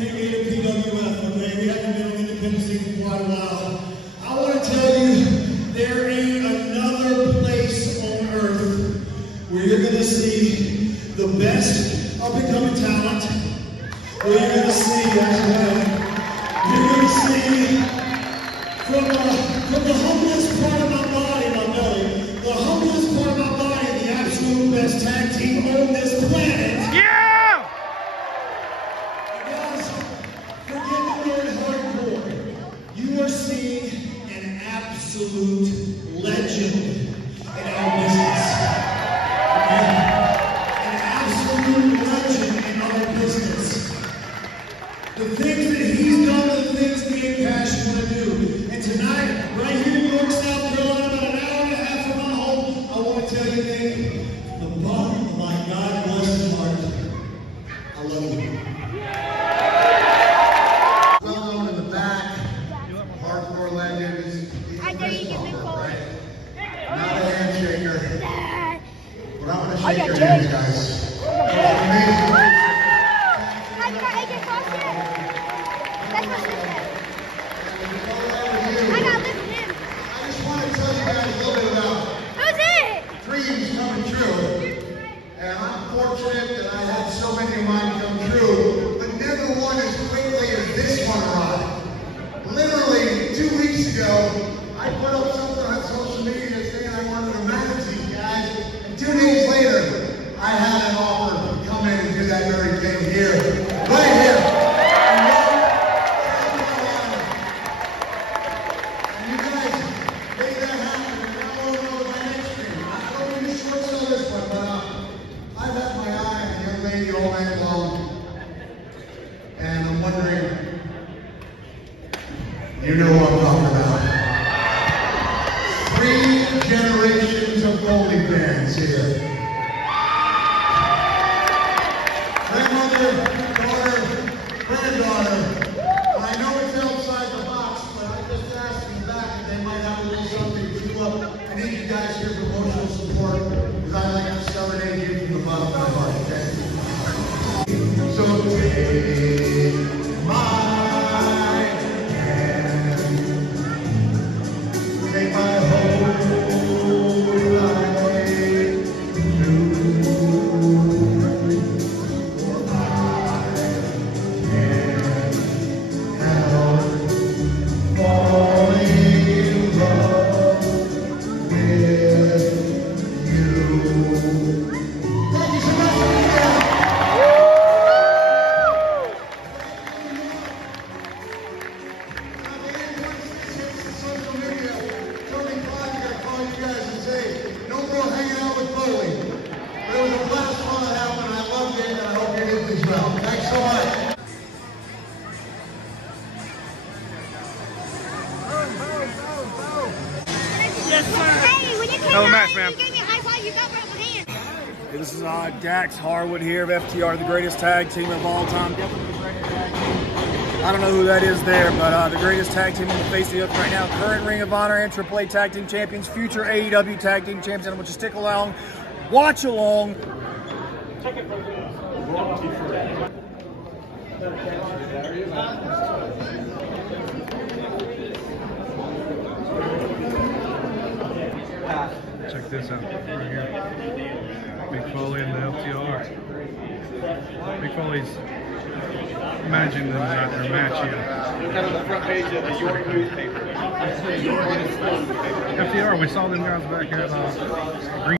aka the PWF, okay? We haven't been on Independence Day for quite a while. I want to tell you, there ain't another place on earth where you're going to see the best up-and-coming talent, where you're going to see, you're going to see from the humblest part of my body, my belly, the humblest part of my body, the absolute best tag team on this planet. Yeah! Guys, forget the word hardcore. You are seeing an absolute legend in our business. An absolute legend in our business. The things that he's done, the things me and Pash want to do. And tonight, right here in York, South Carolina, about an hour and a half from my home, I want to tell you, Nick, the bottom of my God blessed heart, I love you. Well known in the back, hardcore legend. He's a fist bumper, right? Not a handshaker. But I'm going to shake your hands, guys. Amazing. I just want to tell you guys a little bit about dreams coming true. And I'm fortunate that I had so many of mine come true, but never one as quickly as this one arrived. Literally 2 weeks ago, I put up something on social media saying I wanted a magazine, guys, and 2 days later, I had an offer to come in and do that very thing here, right here. And you guys made that happen, and now I know my next dream. I don't mean to short sell this one, but I've had my eye on a young lady all night long, and I'm wondering, you know what I'm talking about. 3 generations of Goldie fans here. Grandmother, daughter, granddaughter. I know it's outside the box, but I just asked in the back if they might have a little something to do up. I need you guys here for emotional support, because I like to serenade you from the bottom of my heart, okay? So take my take my whole life through, for I can't help falling in love with you. Thank you so much. Thanks so much. Yes, sir. Hey, when you came Another out match, and man. you gave me a high five, you got right on my hand. Hey, this is Dax Harwood here of FTR, the greatest tag team of all time. Definitely the greatest tag team. I don't know who that is there, but the greatest tag team on the face of the earth right now. Current Ring of Honor and AAA tag team champions, future AEW tag team champions. And I want you to stick along, watch along. Check this out, right here. Mick Foley and the FTR. Mick Foley's managing them after a match here. Kind of the front page of the York newspaper. FTR, we saw them guys back at Green.